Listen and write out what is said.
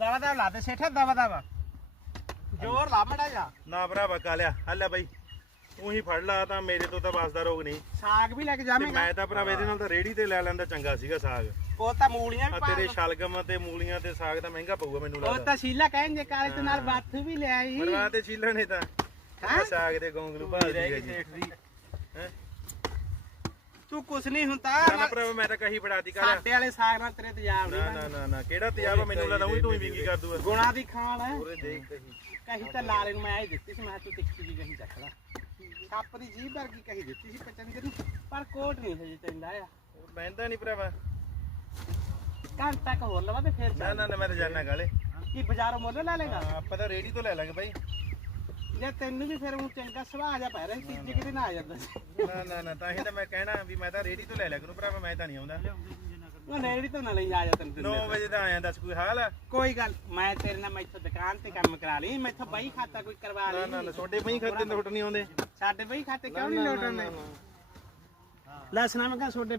ਦਵਾ ਦਵਾ ਲਾ ਦੇ ਸੇਠਾ ਦਵਾ ਦਵਾ। ਜ਼ੋਰ ਲਾ ਮੜਾ ਜਾ ਨਾ ਭਰਾਵਾ ਕਾਲਿਆ ਹੱਲ ਬਾਈ। ਤੂੰ ਹੀ ਫੜ ਲਾ ਤਾਂ ਮੇਰੇ ਤੋਂ ਤਾਂ ਵਾਸਦਾ ਰੋਗ ਨਹੀਂ। ਸਾਗ ਵੀ ਲੈ ਕੇ ਤੇ ਜਾਵੇਂਗਾ ਮੈਂ ਤਾਂ ਭਰਾਵਾ ਇਹਦੇ ਨਾਲ ਤਾਂ ਰੇੜੀ ਤੇ ਲੈ ਲੈਂਦਾ ਚੰਗਾ ਸੀਗਾ ਸਾਗ। ਉਹ ਤਾਂ ਮੂਲੀਆਂ ਵੀ ਆ ਪਾ ਤੇਰੇ ਸ਼ਲਗਮ ਤੇ ਮੂਲੀਆਂ ਤੇ ਸਾਗ ਤਾਂ ਮਹਿੰਗਾ ਪਊਗਾ ਮੈਨੂੰ ਉਹ ਲੱਗਦਾ ਤਾਂ ਸ਼ੀਲਾ ਕਹਿੰਦੇ ਕਾਲੇ ਤੇ ਨਾਲ ਬਾਥ ਵੀ ਲੈ ਆਈ ਮਰਵਾ ਤੇ ਨੇ ਤਾਂ। ਹੈਂ? ਸਾਗ ਦੇ ਗੋਂਗਲੂ ਭਾਲ ਜੀ ਹੈਂ? ਤੂੰ ਕੁਛ ਨਹੀਂ ਹੁੰਦਾ। ਨਾ ਨਾ ਭਰਾਵਾ ਮੈਂ ਤਾਂ ਕਹੀ ਫੜਾਤੀ ਕਾਲਿਆ ਸਾਡੇ ਵਾਲੇ ਸਾਗ ਨਾਲ ਤੇਰੇ ਤੇਜ਼ਾਬ ਨਾ ਨਾ ਨਾ ਨਾ ਕਿਹੜਾ ਤੇਜ਼ਾਬ ਆ ਮੈਨੂੰ ਲੱਗਦਾ ਉਹੀ ਤੂੰ ਹੀ ਵਿੰਗੀ ਕਰ ਦੂਗਾ। ਗੁਣਾ ਦੀ ਖਾਣ ਹੈ ਪੂਰੇ ਦੇਖ ਕਹੀ। ਕਹੀ ਤਾਂ ਲਾਲੇ ਨੂੰ ਮੈਂ ਆਈ ਦਿੱਤੀ ਸੀ ਮੈਂ ਕਿਹਾ ਤੂੰ ਤਿੱਖੀ ਜੀ ਕਹੀ ਚੱਕ ਲੈ। ਕੱਪ ਦੀ ਜੀਭ ਵਰਗੀ ਕਹੀ ਦਿੱਤੀ ਸੀ ਪਚੰਦਰ ਨੂੰ ਪਰ ਕੋਟ ਨਹੀਂ ਹਜੇ ਤੈਨੂੰ ਬੈਂਦਾ ਨਹੀਂ ਭਰਾਵਾ। ਘੰਟਾ ਕੁ ਹੋਰ ਲਵਾ ਤੇ ਫੇਰ ਨਾ ਚੱਲ ਨਾ ਨਾ ਮੈਂ ਤਾਂ ਜਾਣਾ ਕਾਲੇ ਕੀ ਬਾਜ਼ਾਰੋਂ ਮੁੱਲ ਲੈ ਲੇਗਾ ਹਾਂ, ਆਪਾਂ ਤਾਂ ਰੇੜੀ ਤੋਂ ਲੈ ਲਾਂਗੇ ਬਾਈ। ਜੇ ਤੈਨੂੰ ਵੀ ਫਿਰ ਉਹ ਚੰਗਾ ਸੁਭਾਅ ਜਾ ਪੈ ਰਿਹਾ ਤੀਜੇ ਕਿਤੇ ਨਾ ਆ ਜਾਂਦਾ ਨਾ ਨਾ ਨਾ ਤਾਂ ਹੀ ਤਾਂ ਮੈਂ ਕਹਿਣਾ ਵੀ ਮੈਂ ਤਾਂ ਰੇੜੀ ਤੋਂ ਲੈ ਲਿਆ ਕਰੂੰ ਭਰਾਵਾ ਮੈਂ ਤਾਂ ਨਹੀਂ ਆਉਂਦਾ। ਉਹ ਨੇੜੀ ਤੋਂ ਨਾ ਲਈ ਆ ਜਾ ਤੈਨੂੰ 9 ਦਿੰਦੇ ਵਜੇ ਤਾਂ ਆਇਆ ਦੱਸ ਕੋਈ ਹਾਲ ਕੋਈ ਗੱਲ ਮੈਂ ਤੇਰੇ ਨਾਲ ਮੈਥੋਂ ਦੁਕਾਨ ਤੇ ਕੰਮ ਕਰਾ ਲਈ ਮੈਥੋਂ ਬਈ ਖਾਤਾ ਕੋਈ ਕਰਵਾ ਨਾ ਨਾ ਲਈ। ਨਾ ਛੋਡੇ ਪਈ ਖਾਤੇ ਲੋਟ ਨਹੀਂ ਆਉਂਦੇ। ਸਾਡੇ ਬਈ ਖਾਤੇ ਕਿਉਂ ਨਹੀਂ ਲੋਟਣੇ ਲੈ ਸੁਣਾ ਮੈਂ ਕਿਹਾ ਤੁਹਾਡੇ